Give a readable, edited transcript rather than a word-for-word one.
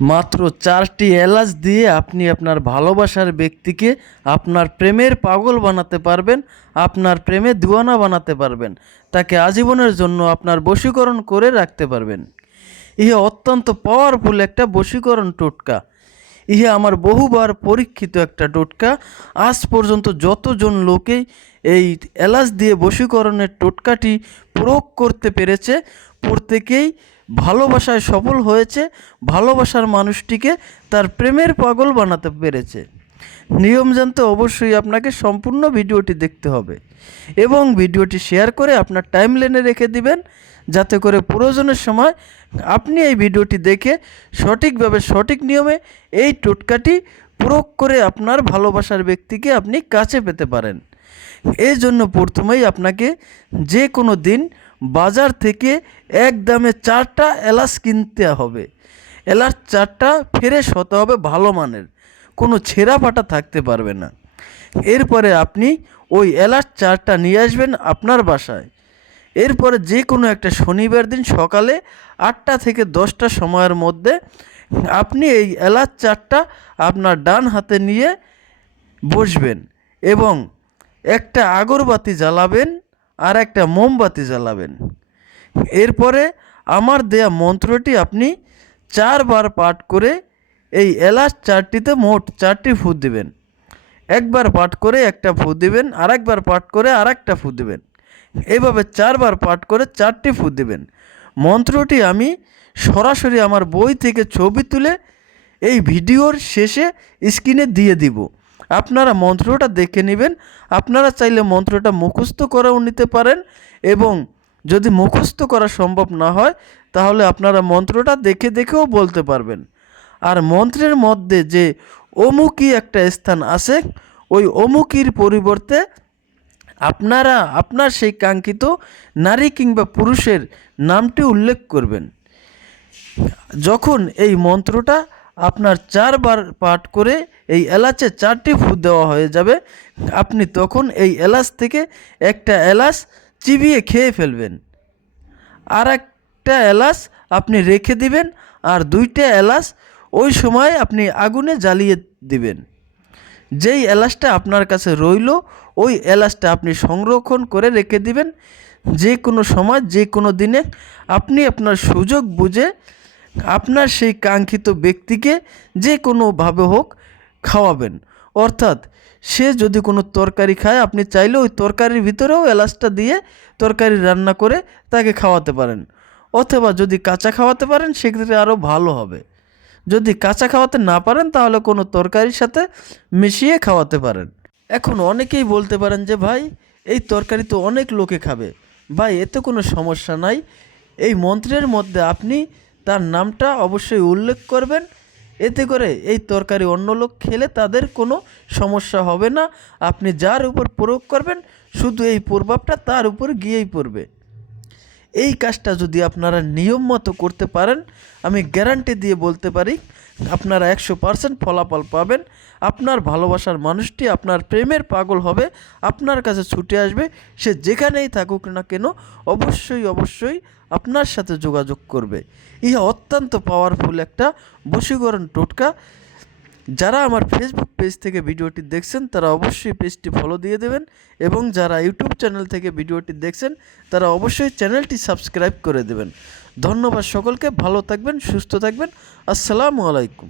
মাত্র 4টি এলাচ দিয়ে আপনি আপনার ভালোবাসার ব্যক্তিকে আপনার প্রেমের পাগল বানাতে পারবেন, আপনার প্রেমে দিওয়ানা বানাতে পারবেন, তাকে আজীবনের জন্য আপনার বশীকরণ করে রাখতে পারবেন। ইহা অত্যন্ত পাওয়ারফুল একটা বশীকরণ টোটকা। ইহা আমার বহুবার পরীক্ষিত একটা টোটকা। আজ পর্যন্ত যতজন লোকেই এই এলাচ দিয়ে বশীকরণের টোটকাটি প্রয়োগ করতে পেরেছে, প্রত্যেকেই ভালোবাসায় সফল হয়েছে, ভালোবাসার মানুষটিকে তার প্রেমের পাগল বানাতে পেরেছে। নিয়ম জানতে অবশ্যই আপনাকে সম্পূর্ণ ভিডিওটি দেখতে হবে এবং ভিডিওটি শেয়ার করে আপনার টাইমলাইনে রেখে দিবেন, যাতে করে প্রয়োজনের সময় আপনি এই ভিডিওটি দেখে সঠিকভাবে সঠিক নিয়মে এই টোটকাটি প্রয়োগ করে আপনার ভালোবাসার ব্যক্তিকে আপনি কাছে পেতে পারেন। এই জন্য প্রথমেই আপনাকে যে কোনো দিন বাজার থেকে এক দামে 4টা এলাচ কিনতে হবে। এলাচ 4টা ফ্রেশ হতে হবে, ভালো মানের, কোনো ছেঁড়া ফাটা থাকতে পারবে না। এরপরে আপনি ওই এলাচ 4টা নিয়ে আসবেন আপনার বাসায়। এরপরে যে কোনো একটা শনিবার দিন সকালে 8টা থেকে 10টা সময়ের মধ্যে আপনি এই এলাচ 4টা আপনার ডান হাতে নিয়ে বসবেন এবং একটা আগরবাতি জ্বালাবেন আর একটা মোমবাতি জ্বালাবেন। এরপরে আমার দেয়া মন্ত্রটি আপনি 4বার পাঠ করে এই এলাচ 4টিতে মোট 4টি ফু দিবেন। একবার পাঠ করে একটা ফু দিবেন, আরেকবার পাঠ করে আরেকটা ফু দিবেন, এভাবে 4বার পাঠ করে 4টি ফু দিবেন। মন্ত্রটি আমি সরাসরি আমার বই থেকে ছবি তুলে এই ভিডিওর শেষে স্ক্রিনে দিয়ে দিব, আপনারা মন্ত্রটা দেখে নেবেন। আপনারা চাইলে মন্ত্রটা মুখস্থ করেও নিতে পারেন এবং যদি মুখস্থ করা সম্ভব না হয় তাহলে আপনারা মন্ত্রটা দেখে দেখেও বলতে পারবেন। আর মন্ত্রের মধ্যে যে অমুকি একটা স্থান আছে, ওই অমুকির পরিবর্তে আপনারা আপনার সেই কাঙ্ক্ষিত নারী কিংবা পুরুষের নামটি উল্লেখ করবেন। যখন এই মন্ত্রটা আপনার 4বার পাঠ করে এই এলাচে 4টি ফু দেওয়া হয়ে যাবে, আপনি তখন এই এলাচ থেকে একটা এলাচ চিবিয়ে খেয়ে ফেলবেন, আর একটা এলাচ আপনি রেখে দিবেন, আর 2টা এলাচ ওই সময় আপনি আগুনে জ্বালিয়ে দিবেন। যেই এলাচটা আপনার কাছে রইল ওই এলাচটা আপনি সংরক্ষণ করে রেখে দিবেন। যে কোনো সময় যে কোনো দিনে আপনি আপনার সুযোগ বুঝে আপনার সেই কাঙ্ক্ষিত ব্যক্তিকে যে কোনোভাবে হোক খাওয়াবেন। অর্থাৎ সে যদি কোনো তরকারি খায়, আপনি চাইলে ওই তরকারির ভিতরেও এলাচটা দিয়ে তরকারি রান্না করে তাকে খাওয়াতে পারেন, অথবা যদি কাঁচা খাওয়াতে পারেন সেক্ষেত্রে আরও ভালো হবে। যদি কাঁচা খাওয়াতে না পারেন তাহলে কোনো তরকারির সাথে মিশিয়ে খাওয়াতে পারেন। এখন অনেকেই বলতে পারেন যে ভাই এই তরকারি তো অনেক লোকে খাবে। ভাই এতে কোনো সমস্যা নাই, এই মন্ত্রের মধ্যে আপনি তার নামটা অবশ্যই উল্লেখ করবেন, এতে করে এই তরকারি অন্য লোক খেলে তাদের কোনো সমস্যা হবে না। আপনি যার উপর প্রয়োগ করবেন শুধু এই প্রভাবটা তার উপর গিয়েই পড়বে। এই কাজটা যদি আপনারা নিয়ম মতো করতে পারেন, আমি গ্যারান্টি দিয়ে বলতে পারি আপনারা 100% ফলাফল পাবেন। আপনার ভালোবাসার মানুষটি আপনার প্রেমের পাগল হবে, আপনার কাছে ছুটে আসবে, সে যেখানেই থাকুক না কেন অবশ্যই অবশ্যই আপনার সাথে যোগাযোগ করবে। ইহা অত্যন্ত পাওয়ারফুল একটা বশীকরণ টোটকা। যারা আমার ফেসবুক পেজ থেকে ভিডিওটি দেখছেন তারা অবশ্যই পেজটি ফলো দিয়ে দেবেন এবং যারা ইউটিউব চ্যানেল থেকে ভিডিওটি দেখছেন তারা অবশ্যই চ্যানেলটি সাবস্ক্রাইব করে দেবেন। ধন্যবাদ সকলকে, ভালো থাকবেন, সুস্থ থাকবেন, আসসালামু আলাইকুম।